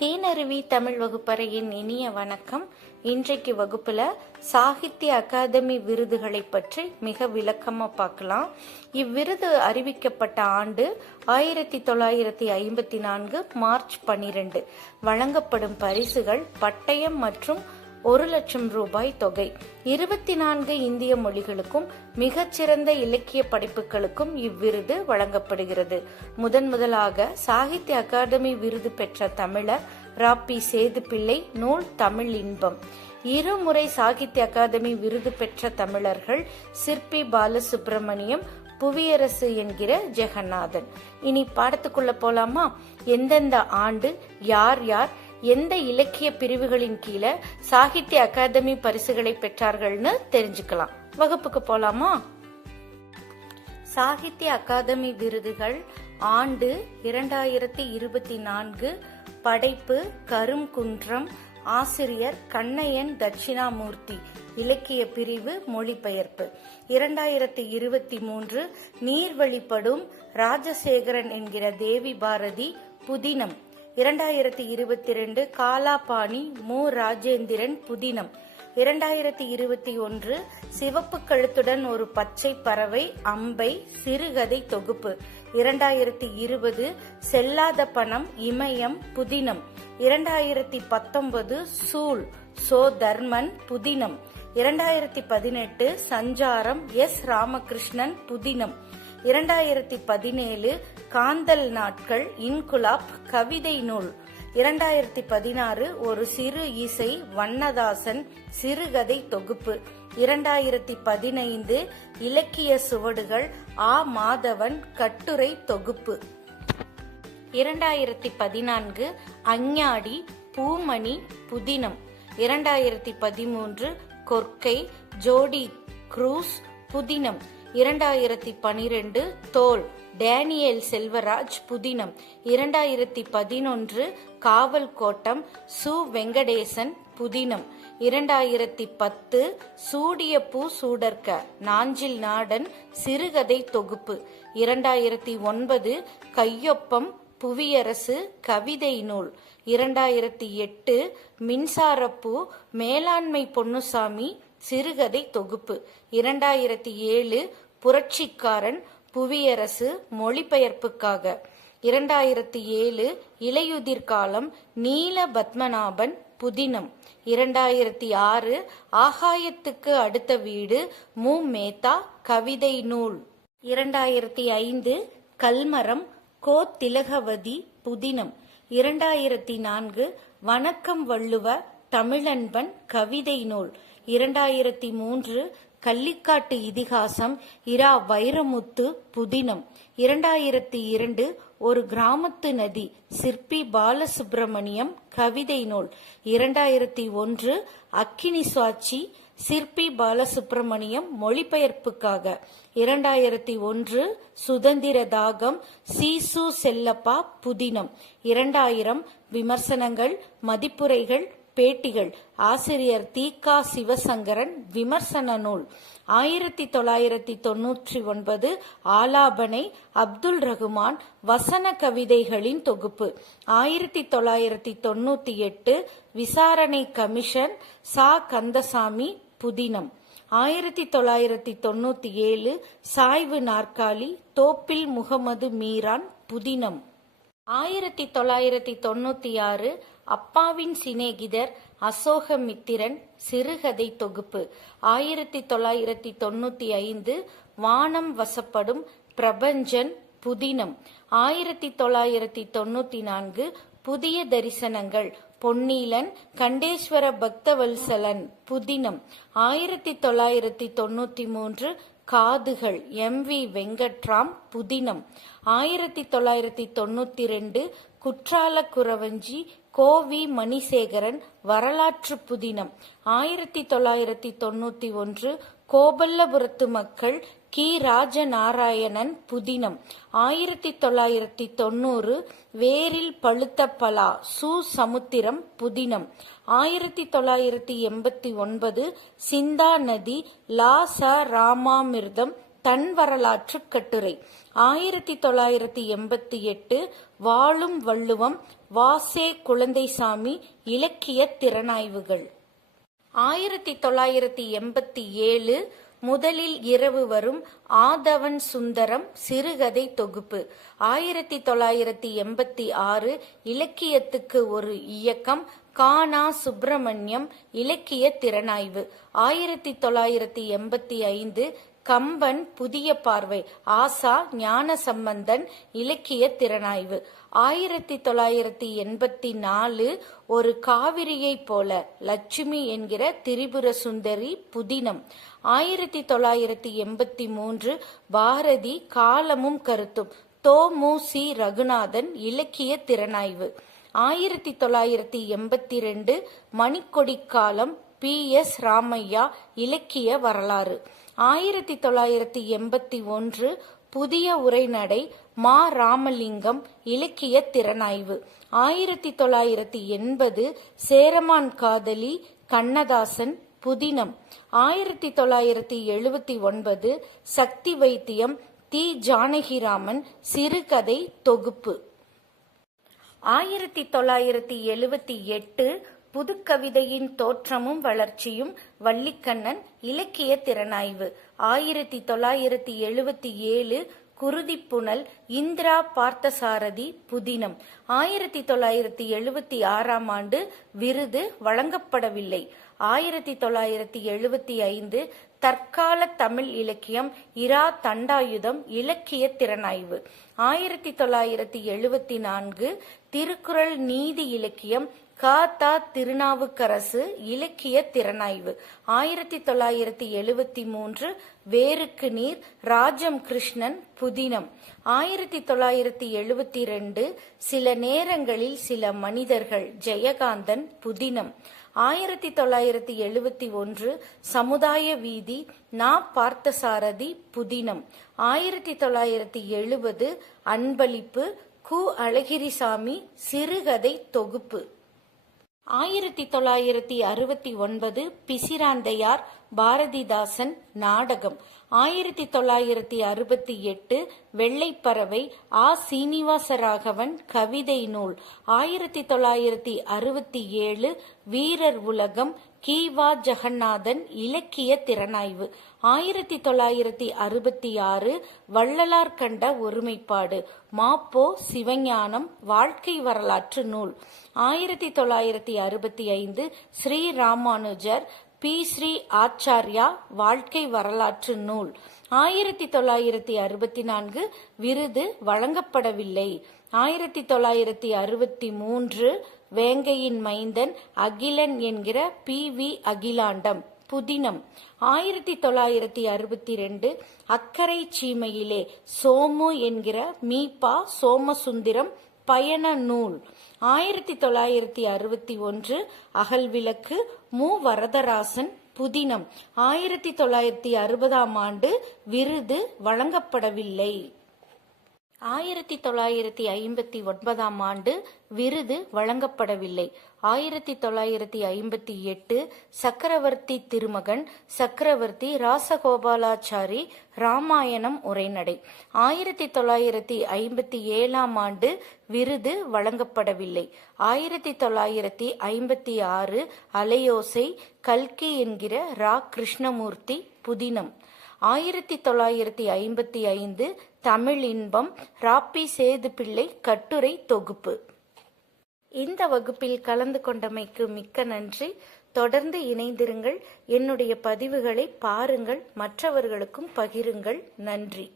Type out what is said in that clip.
தேனருவி தமிழ் வகுப்பறையின் இனிய வணக்கம். இன்றைக்கு வகுப்புல சாகித்ய அகாதமி விருதுகளை பற்றி மிக விளக்கமா பார்க்கலாம். இவ்விருது அறிவிக்கப்பட்ட ஆண்டு ஆயிரத்தி தொள்ளாயிரத்தி ஐம்பத்தி நான்கு மார்ச் பனிரெண்டு. வழங்கப்படும் பரிசுகள் பட்டயம் மற்றும் ஒரு லட்சம் ரூபாய் தொகை. இருபத்தி நான்கு இந்திய மொழிகளுக்கும் மிகச்சிறந்த இலக்கிய படைப்புகளுக்கும் இவ்விருது வழங்கப்படுகிறது. முதன் முதலாக சாகித்ய அகாதமி விருது பெற்ற தமிழர் ராப்பி சேதுப்பிள்ளை நூல் தமிழ் இன்பம். இருமுறை சாகித்ய அகாதமி விருது பெற்ற தமிழர்கள் சிற்பி பாலசுப்ரமணியம் புவியரசு என்கிற ஜெகநாதன். இனி பாடத்துக்குள்ள போலாமா? எந்தெந்த ஆண்டு யார் யார் எந்த இலக்கிய பிரிவுகளின் கீழே சாகித்ய அகாதமி பரிசுகளை பெற்றார்கள்னு தெரிஞ்சுக்கலாம். வகுப்புக்கு போலாமா? சாகித்ய அகாதமி விருதுகள் ஆண்டு இரண்டாயிரத்தி இருபத்தி நான்கு. படைப்பு கரும்குன்றம் ஆசிரியர் கண்ணையன் தட்சிணாமூர்த்தி. இலக்கிய பிரிவு மொழிபெயர்ப்பு. இரண்டாயிரத்தி இருபத்தி மூன்று நீர் வழிபடும் ராஜசேகரன் என்கிற தேவி பாரதி புதினம். இரண்டாயிரத்தி இருபத்தி ரெண்டு காலாபாணி மு. ராஜேந்திரன் புதினம். இரண்டாயிரத்தி இருபத்தி ஒன்று சிவப்பு கழுத்துடன் ஒரு பச்சை பறவை அம்பை சிறுகதை தொகுப்பு. இரண்டாயிரத்தி இருபது செல்லாத பணம் இமயம் புதினம். இரண்டாயிரத்தி பத்தொன்பது சூல் சோ தர்மன் புதினம். இரண்டாயிரத்தி பதினெட்டு சஞ்சாரம் எஸ். ராமகிருஷ்ணன் புதினம். இரண்டாயிரத்தி பதினேழு காந்தல் நாட்கள் இன்குலாப் கவிதை நூல். இரண்டாயிரத்தி பதினாறு ஒரு சிறு இசை வண்ணதாசன் சிறுகதை தொகுப்பு. இரண்டாயிரத்தி பதினைந்து இலக்கிய சுவடுகள் ஆ. மாதவன் கட்டுரை தொகுப்பு. இரண்டாயிரத்தி பதினான்கு அஞ்ஞாடி பூமணி புதினம். இரண்டாயிரத்தி பதிமூன்று கொர்க்கை ஜோடி குரூஸ் புதினம். இரண்டாயிரத்தி பனிரெண்டு தோல் டேனியல் செல்வராஜ் புதினம். இரண்டாயிரத்தி பதினொன்று காவல் கோட்டம் சு. வெங்கடேசன் புதினம். இரண்டாயிரத்தி பத்து சூடிய பூ சூடர்க்க நாஞ்சில் நாடன் சிறுகதை தொகுப்பு. இரண்டாயிரத்தி ஒன்பது கையொப்பம் புவியரசு கவிதை நூல். இரண்டாயிரத்தி எட்டு மின்சாரப்பூ மேலாண்மை பொன்னுசாமி சிறுகதை தொகுப்பு. இரண்டாயிரத்தி ஏழு புரட்சிக்காரன் புவியரசு மொழிபெயர்ப்புக்காக. இரண்டாயிரத்தி ஏழு இலையுதிர் காலம் நீல பத்மநாபன் புதினம். இரண்டாயிரத்தி ஆறு ஆகாயத்துக்கு அடுத்த வீடு மு. மேத்தா கவிதை நூல். இரண்டாயிரத்தி ஐந்து கல்மரம் கோ திலகவதி புதினம். இரண்டாயிரத்தி நான்கு வணக்கம் வள்ளுவ தமிழன்பன் கவிதை நூல். இரண்டாயிரத்தி மூன்று கள்ளிக்காட்டு இதிகாசம் இரா வைரமுத்து புதினம். இரண்டாயிரத்தி இரண்டு ஒரு கிராமத்து நதி சிற்பி பாலசுப்பிரமணியம் கவிதை நூல். இரண்டாயிரத்தி ஒன்று அக்கினி சுவாட்சி சிற்பி பாலசுப்பிரமணியம் மொழிபெயர்ப்புக்காக. இரண்டாயிரத்தி ஒன்று சுதந்திர தாகம் சீசு செல்லப்பா புதினம். இரண்டாயிரம் விமர்சனங்கள் மதிப்புரைகள் பேட்டிகள். ஆசிரியர் தீகா சிவசங்கரன் விமர்சன நூல். ஆயிரத்தி தொள்ளாயிரத்தி தொன்னூற்றி ஒன்பது ஆலாபனை அப்துல் ரகுமான் வசன கவிதைகளின் தொகுப்பு. ஆயிரத்தி தொள்ளாயிரத்தி தொண்ணூத்தி எட்டு விசாரணை கமிஷன் சா. கந்தசாமி புதினம். ஆயிரத்தி தொள்ளாயிரத்தி தொண்ணூத்தி ஏழு சாய்வு நாற்காலி தோப்பில் முகமது மீரான் புதினம். ஆயிரத்தி தொள்ளாயிரத்தி தொண்ணூத்தி ஆறு அப்பாவின் சிநேகிதர் அசோகமித்திரன் சிறுகதை தொகுப்பு. ஆயிரத்தி தொள்ளாயிரத்தி தொண்ணூத்தி ஐந்து வானம் வசப்படும் பிரபஞ்சன் புதினம். ஆயிரத்தி தொள்ளாயிரத்தி தொண்ணூத்தி நான்கு புதிய தரிசனங்கள். பொன்னீலன் கண்டேஸ்வர பக்தவல்சலன் புதினம். ஆயிரத்தி தொள்ளாயிரத்தி தொண்ணூத்தி மூன்று காதுகள். எம் வி வெங்கட்ராம் புதினம். ஆயிரத்தி தொள்ளாயிரத்தி தொண்ணூத்தி ரெண்டு குற்றால குறவஞ்சி கோவி மணிசேகரன் வரலாற்று புதினம். ஆயிரத்தி தொள்ளாயிரத்தி தொண்ணூத்தி ஒன்று கோபல்லபுரத்து மக்கள் கி. ராஜநாராயணன் புதினம். ஆயிரத்தி தொள்ளாயிரத்தி தொண்ணூறு வேரில் பழுத்த பலா சு. சமுத்திரம் புதினம். ஆயிரத்தி தொள்ளாயிரத்தி எண்பத்தி ஒன்பது சிந்தா நதி லா. ச. ராமாமிர்தம் தன் வரலாற்று கட்டுரை. ஆயிரத்தி தொள்ளாயிரத்தி எண்பத்தி எட்டு வாழும் வள்ளுவம் வாசே குழந்தைசாமி இலக்கிய திறனாய்வுகள். ஆயிரத்தி தொள்ளாயிரத்தி எண்பத்தி ஏழு முதலில் இரவு வரும் ஆதவன் சுந்தரம் சிறுகதை தொகுப்பு. ஆயிரத்தி தொள்ளாயிரத்தி எண்பத்தி ஆறு இலக்கியத்துக்கு ஒரு இயக்கம் கானா சுப்பிரமணியம் இலக்கிய திறனாய்வு. ஆயிரத்தி தொள்ளாயிரத்தி எண்பத்தி ஐந்து கம்பன் புதிய பார்வை. ஆசா ஞான சம்பந்தன் இலக்கிய திறனாய்வு. ஆயிரத்தி தொள்ளாயிரத்தி எண்பத்தி நாலு ஒரு காவிரியைப் போல லட்சுமி என்கிற திரிபுர சுந்தரி புதினம். ஆயிரத்தி தொள்ளாயிரத்தி எண்பத்தி மூன்று பாரதி காலமும் கருத்தும். தோ மு சி ரகுநாதன் இலக்கிய திறனாய்வு. ஆயிரத்தி தொள்ளாயிரத்தி எண்பத்தி ரெண்டு மணிக்கொடி காலம் பி எஸ் ராமையா இலக்கிய வரலாறு. ஆயிரத்தி தொள்ளாயிரத்தி எண்பத்தி ஒன்று புதிய உரைநடை மா ராமலிங்கம் இலக்கிய திறனாய்வு. ஆயிரத்தி தொள்ளாயிரத்தி எண்பது சேரமான் காதலி கண்ணதாசன் புதினம். ஆயிரத்தி தொள்ளாயிரத்தி எழுபத்தி ஒன்பது சக்தி வைத்தியம் தி ஜானகிராமன் சிறுகதை தொகுப்பு. ஆயிரத்தி தொள்ளாயிரத்தி எழுபத்தி எட்டு புதுக்கவிதையின் தோற்றமும் வளர்ச்சியும் வள்ளிக்கண்ணன் இலக்கிய திறனாய்வு. ஆயிரத்தி தொள்ளாயிரத்தி எழுபத்தி ஏழு குருதிப்புணல் இந்திரா பார்த்தசாரதி புதினம். ஆயிரத்தி தொள்ளாயிரத்தி எழுபத்தி ஆறாம் ஆண்டு விருது வழங்கப்படவில்லை. ஆயிரத்தி தொள்ளாயிரத்தி எழுபத்தி ஐந்து தற்கால தமிழ் இலக்கியம் இரா தண்டாயுதம் இலக்கிய திறனாய்வு. ஆயிரத்தி தொள்ளாயிரத்தி எழுபத்தி நான்கு திருக்குறள் நீதி இலக்கியம் காத்தா திருநாவுக்கரசு இலக்கிய திறனாய்வு. ஆயிரத்தி தொள்ளாயிரத்தி எழுபத்தி மூன்று வேருக்கு நீர் ராஜம் கிருஷ்ணன் புதினம். ஆயிரத்தி தொள்ளாயிரத்தி எழுபத்தி ரெண்டு சில நேரங்களில் சில மனிதர்கள் ஜெயகாந்தன் புதினம். ஆயிரத்தி தொள்ளாயிரத்தி எழுபத்தி ஒன்று சமுதாய வீதி நா பார்த்தசாரதி புதினம். ஆயிரத்தி தொள்ளாயிரத்தி எழுபது அன்பளிப்பு கு அழகிரிசாமி சிறுகதை தொகுப்பு. ஆயிரத்தி தொள்ளாயிரத்தி அறுபத்தி ஒன்பது பிசிராந்தையார் பாரதிதாசன் நாடகம். ஆயிரத்தி தொள்ளாயிரத்தி அறுபத்தி எட்டு வெள்ளைப்பறவை ஆ. சீனிவாசராகவன் கவிதை நூல். ஆயிரத்தி தொள்ளாயிரத்தி அறுபத்தி ஏழு வீரர் உலகம் கீவா ஜெகநாதன் இலக்கிய திறனாய்வு. ஆயிரத்தி தொள்ளாயிரத்தி அறுபத்தி ஆறு வள்ளலார் கண்ட ஒருமைப்பாடு. மாப்போ சிவஞானம் வாழ்க்கை வரலாற்று நூல். ஆயிரத்தி தொள்ளாயிரத்தி அறுபத்தி ஐந்து ஸ்ரீ ராமானுஜர் பி. ஸ்ரீ ஆச்சார்யா வாழ்க்கை வரலாற்று நூல். ஆயிரத்தி தொள்ளாயிரத்தி அறுபத்தி நான்கு விருது வழங்கப்படவில்லை. ஆயிரத்தி தொள்ளாயிரத்தி அறுபத்தி மூன்று வேங்கையின் மைந்தன் அகிலன் என்கிற பி. வி. அகிலாண்டம் புதினம். ஆயிரத்தி தொள்ளாயிரத்தி அறுபத்தி ரெண்டு அக்கரை சீமையிலே சோமு என்கிற மீபா சோமசுந்தரம் பயண நூல். ஆயிரத்தி தொள்ளாயிரத்தி அறுபத்தி ஒன்று அகல்விளக்கு மு. வரதராசன் புதினம். ஆயிரத்தி தொள்ளாயிரத்தி அறுபதாம் ஆண்டு விருது வழங்கப்படவில்லை. ஆயிரத்தி தொள்ளாயிரத்தி ஐம்பத்தி ஒன்பதாம் ஆண்டு விருது வழங்கப்படவில்லை. ஆயிரத்தி தொள்ளாயிரத்தி ஐம்பத்தி எட்டு சக்கரவர்த்தி திருமகன் சக்கரவர்த்தி ராசகோபாலாச்சாரி ராமாயணம் உரைநடை. ஆயிரத்தி தொள்ளாயிரத்தி ஐம்பத்தி ஏழாம் ஆண்டு விருது வழங்கப்படவில்லை. ஆயிரத்தி தொள்ளாயிரத்தி ஐம்பத்தி ஆறு அலையோசை கல்கி என்கிற ரா கிருஷ்ணமூர்த்தி புதினம். ஆயிரத்தி தொள்ளாயிரத்தி ஐம்பத்தி ஐந்து தமிழ் இன்பம் ராப்பி சேது பிள்ளை கட்டுரை தொகுப்பு. இந்த வகுப்பில் கலந்து கொண்டமைக்கு மிக்க நன்றி. தொடர்ந்து இணைந்திருங்கள். என்னுடைய பதிவுகளை பாருங்கள். மற்றவர்களுக்கும் பகிருங்கள். நன்றி.